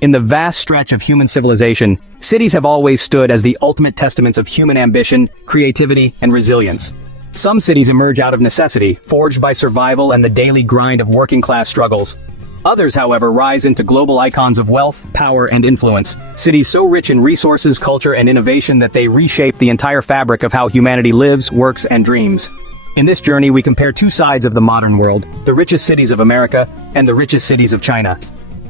In the vast stretch of human civilization, cities have always stood as the ultimate testaments of human ambition, creativity, and resilience. Some cities emerge out of necessity, forged by survival and the daily grind of working-class struggles. Others, however, rise into global icons of wealth, power, and influence. Cities so rich in resources, culture, and innovation that they reshape the entire fabric of how humanity lives, works, and dreams. In this journey, we compare two sides of the modern world, the richest cities of America and the richest cities of China.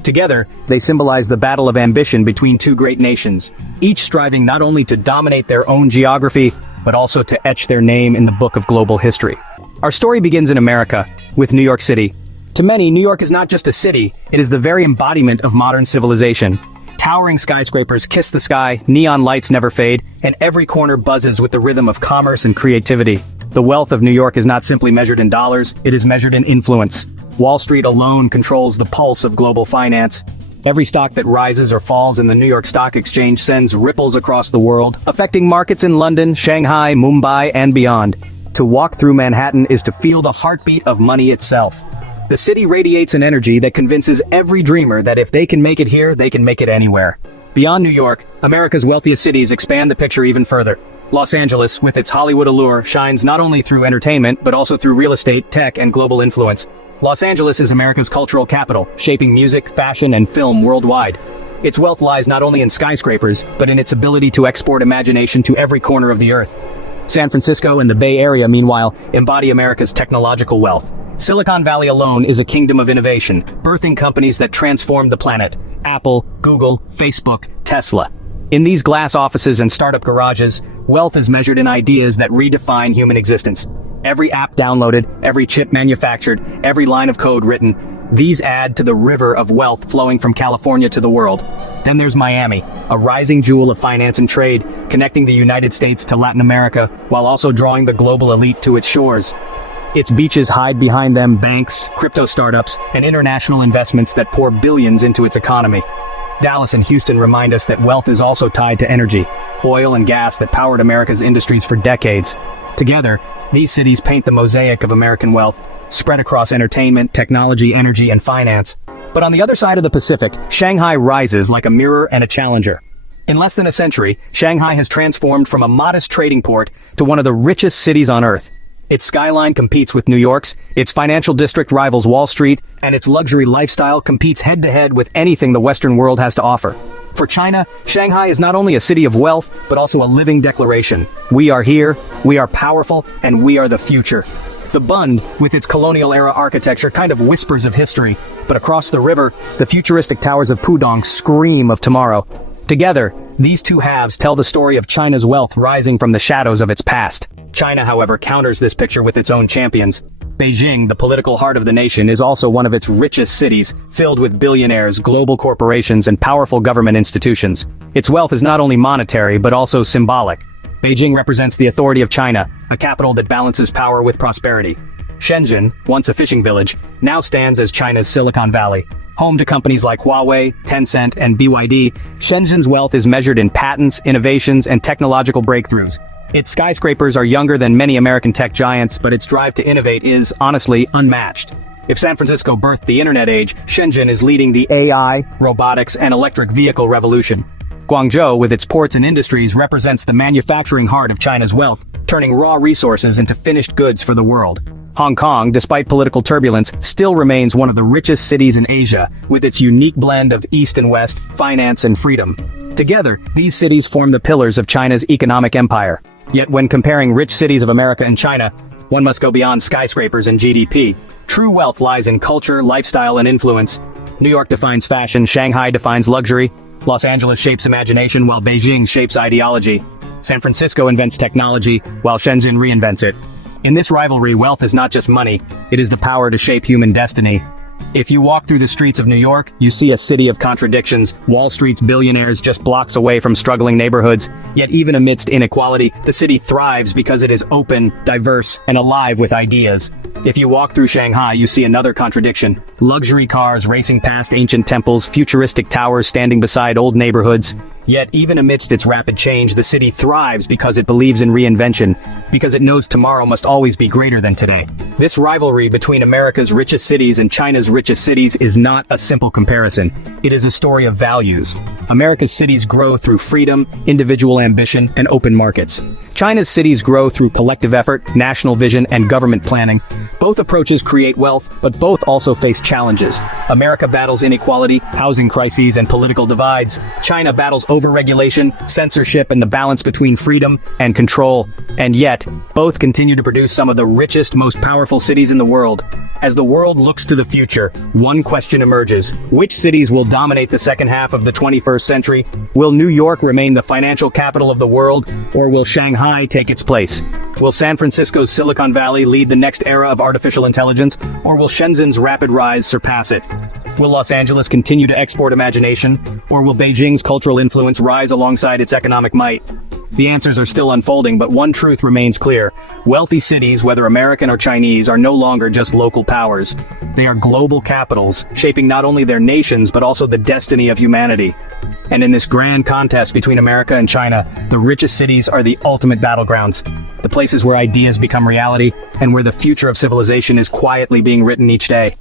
Together, they symbolize the battle of ambition between two great nations, each striving not only to dominate their own geography, but also to etch their name in the book of global history. Our story begins in America, with New York City. To many, New York is not just a city, it is the very embodiment of modern civilization. Towering skyscrapers kiss the sky, neon lights never fade, and every corner buzzes with the rhythm of commerce and creativity. The wealth of New York is not simply measured in dollars, it is measured in influence. Wall Street alone controls the pulse of global finance. Every stock that rises or falls in the New York Stock Exchange sends ripples across the world, affecting markets in London, Shanghai, Mumbai, and beyond. To walk through Manhattan is to feel the heartbeat of money itself. The city radiates an energy that convinces every dreamer that if they can make it here, they can make it anywhere. Beyond New York, America's wealthiest cities expand the picture even further. Los Angeles, with its Hollywood allure, shines not only through entertainment, but also through real estate, tech, and global influence. Los Angeles is America's cultural capital, shaping music, fashion, and film worldwide. Its wealth lies not only in skyscrapers, but in its ability to export imagination to every corner of the earth. San Francisco and the Bay Area, meanwhile, embody America's technological wealth. Silicon Valley alone is a kingdom of innovation, birthing companies that transform the planet. Apple, Google, Facebook, Tesla. In these glass offices and startup garages, wealth is measured in ideas that redefine human existence. Every app downloaded, every chip manufactured, every line of code written, these add to the river of wealth flowing from California to the world. Then there's Miami, a rising jewel of finance and trade, connecting the United States to Latin America, while also drawing the global elite to its shores. Its beaches hide behind them banks, crypto startups, and international investments that pour billions into its economy. Dallas and Houston remind us that wealth is also tied to energy, oil and gas that powered America's industries for decades. Together, these cities paint the mosaic of American wealth, spread across entertainment, technology, energy, and finance. But on the other side of the Pacific, Shanghai rises like a mirror and a challenger. In less than a century, Shanghai has transformed from a modest trading port to one of the richest cities on Earth. Its skyline competes with New York's, its financial district rivals Wall Street, and its luxury lifestyle competes head-to-head with anything the Western world has to offer. For China, Shanghai is not only a city of wealth, but also a living declaration. We are here, we are powerful, and we are the future. The Bund, with its colonial-era architecture, kind of whispers of history, but across the river, the futuristic towers of Pudong scream of tomorrow. Together, these two halves tell the story of China's wealth rising from the shadows of its past. China, however, counters this picture with its own champions. Beijing, the political heart of the nation, is also one of its richest cities, filled with billionaires, global corporations, and powerful government institutions. Its wealth is not only monetary, but also symbolic. Beijing represents the authority of China, a capital that balances power with prosperity. Shenzhen, once a fishing village, now stands as China's Silicon Valley. Home to companies like Huawei, Tencent, and BYD, Shenzhen's wealth is measured in patents, innovations, and technological breakthroughs. Its skyscrapers are younger than many American tech giants, but its drive to innovate is, honestly, unmatched. If San Francisco birthed the internet age, Shenzhen is leading the AI, robotics, and electric vehicle revolution. Guangzhou, with its ports and industries, represents the manufacturing heart of China's wealth, turning raw resources into finished goods for the world. Hong Kong, despite political turbulence, still remains one of the richest cities in Asia, with its unique blend of East and West, finance and freedom. Together, these cities form the pillars of China's economic empire. Yet when comparing rich cities of America and China, one must go beyond skyscrapers and GDP. True wealth lies in culture, lifestyle, and influence. New York defines fashion, Shanghai defines luxury, Los Angeles shapes imagination, while Beijing shapes ideology. San Francisco invents technology, while Shenzhen reinvents it. In this rivalry, wealth is not just money, it is the power to shape human destiny. If you walk through the streets of New York, you see a city of contradictions. Wall Street's billionaires just blocks away from struggling neighborhoods. Yet even amidst inequality, the city thrives because it is open, diverse, and alive with ideas. If you walk through Shanghai, you see another contradiction. Luxury cars racing past ancient temples, futuristic towers standing beside old neighborhoods. Yet, even amidst its rapid change, the city thrives because it believes in reinvention, because it knows tomorrow must always be greater than today. This rivalry between America's richest cities and China's richest cities is not a simple comparison. It is a story of values. America's cities grow through freedom, individual ambition, and open markets. China's cities grow through collective effort, national vision, and government planning. Both approaches create wealth, but both also face challenges. America battles inequality, housing crises, and political divides. China battles overregulation, censorship, and the balance between freedom and control. And yet, both continue to produce some of the richest, most powerful cities in the world. As the world looks to the future, one question emerges. Which cities will dominate the second half of the 21st century? Will New York remain the financial capital of the world, or will Shanghai take its place? Will San Francisco's Silicon Valley lead the next era of artificial intelligence, or will Shenzhen's rapid rise surpass it? Will Los Angeles continue to export imagination, or will Beijing's cultural influence rise alongside its economic might? The answers are still unfolding, but one truth remains clear. Wealthy cities, whether American or Chinese, are no longer just local powers. They are global capitals, shaping not only their nations, but also the destiny of humanity. And in this grand contest between America and China, the richest cities are the ultimate battlegrounds. The places where ideas become reality, and where the future of civilization is quietly being written each day.